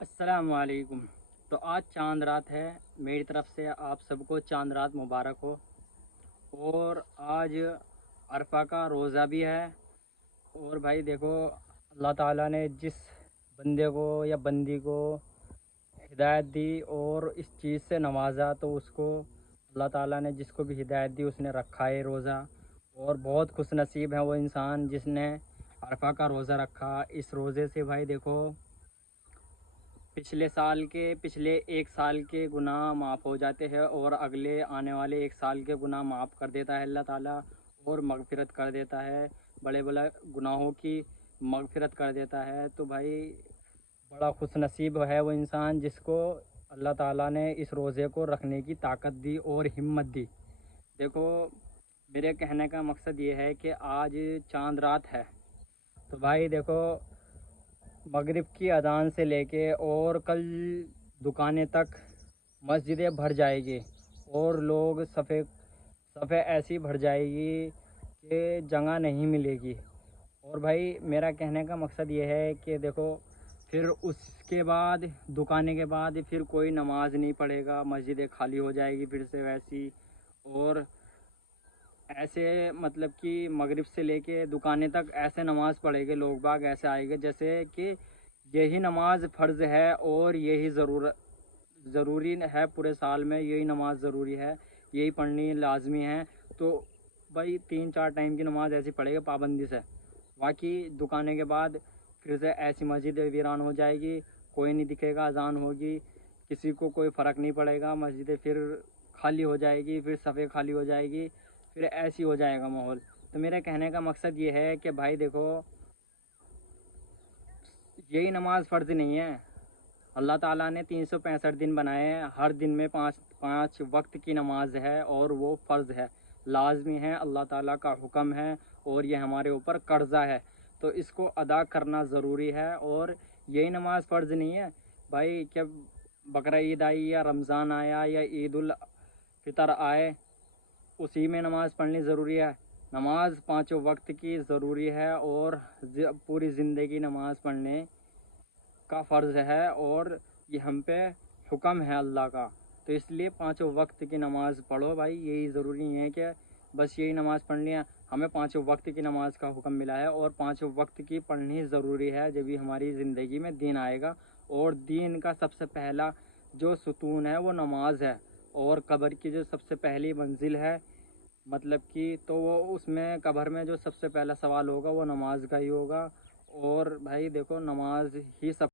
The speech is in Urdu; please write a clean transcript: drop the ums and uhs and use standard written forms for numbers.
السلام علیکم۔ تو آج چاند رات ہے، میری طرف سے آپ سب کو چاند رات مبارک ہو۔ اور آج عرفہ کا روزہ بھی ہے۔ اور بھائی دیکھو، اللہ تعالیٰ نے جس بندے کو یا بندی کو ہدایت دی اور اس چیز سے نوازا، تو اس کو اللہ تعالیٰ نے جس کو بھی ہدایت دی اس نے رکھا ہے روزہ۔ اور بہت خوش نصیب ہے وہ انسان جس نے عرفہ کا روزہ رکھا۔ اس روزے سے بھائی دیکھو، پچھلے ایک سال کے گناہ معاف ہو جاتے ہیں، اور اگلے آنے والے ایک سال کے گناہ معاف کر دیتا ہے اللہ تعالیٰ، اور مغفرت کر دیتا ہے، بڑے بڑے گناہوں کی مغفرت کر دیتا ہے۔ تو بھائی بڑا خوش نصیب ہے وہ انسان جس کو اللہ تعالیٰ نے اس روزے کو رکھنے کی طاقت دی اور ہمت دی۔ دیکھو، میرے کہنے کا مقصد یہ ہے کہ آج چاند رات ہے، تو بھائی دیکھو، مغرب کی اذان سے لے کے اور کل دکانیں تک مسجدیں بھر جائے گی، اور لوگ صفے ایسی بھر جائے گی کہ جگہ نہیں ملے گی۔ اور بھائی میرا کہنے کا مقصد یہ ہے کہ دیکھو، پھر اس کے بعد دکانے کے بعد پھر کوئی نماز نہیں پڑھے گا، مسجدیں خالی ہو جائے گی پھر سے ویسی۔ اور ایسے مطلب کہ مغرب سے لے کے دکانیں تک ایسے نماز پڑھے گے لوگ باغ، ایسے آئے گے جیسے کہ یہی نماز فرض ہے اور یہی ضروری ہے، پورے سال میں یہی نماز ضروری ہے، یہی پڑھنی لازمی ہے۔ تو بھائی 3-4 ٹائم کی نماز ایسی پڑھے گا پابندی سے، باقی دکانے کے بعد پھر سے ایسی مسجد ویران ہو جائے گی، کوئی نہیں دکھے گا، اذان ہوگی، کسی کو کوئی فرق نہیں پڑے گا، مسجدیں پھر خالی ہو جائے گی، پھر صفیں خالی ہو جائے گی، پھر ایسی ہو جائے گا ماحول۔ تو میرے کہنے کا مقصد یہ ہے کہ بھائی دیکھو، یہی نماز فرض نہیں ہے۔ اللہ تعالیٰ نے 365 دن بنائے ہیں، ہر دن میں پانچ وقت کی نماز ہے، اور وہ فرض ہے، لازمی ہے، اللہ تعالیٰ کا حکم ہے، اور یہ ہمارے اوپر قرضہ ہے، تو اس کو ادا کرنا ضروری ہے۔ اور یہی نماز فرض نہیں ہے بھائی، کہ بقرعید آئی یا رمضان آیا یا عید الفطر آئے اسی میں نماز پڑھنی ضروری ہے۔ نماز 5 وقت کی ضروری ہے، اور پوری زندگی نماز پڑھنے کا فرض ہے، اور یہ ہم پہ حکم ہے اللہ کا۔ تو اس لیے 5 وقت کی نماز پڑھو بھائی، یہی ضروری نہیں ہے کہ بس یہی نماز پڑھنی ہے، ہمیں 5 وقت کی نماز کا حکم ملا ہے، اور 5 وقت کی پڑھنی ضروری ہے، جبھی ہماری زندگی میں دین آئے گا۔ اور دین کا سب سے پہلا جو ستون ہے وہ نماز ہے، اور قبر کی جو سب سے پہلی منزل ہے مطلب کہ، تو وہ اس میں قبر میں جو سب سے پہلا سوال ہوگا وہ نماز کا ہی ہوگا۔ اور بھائی دیکھو، نماز ہی سب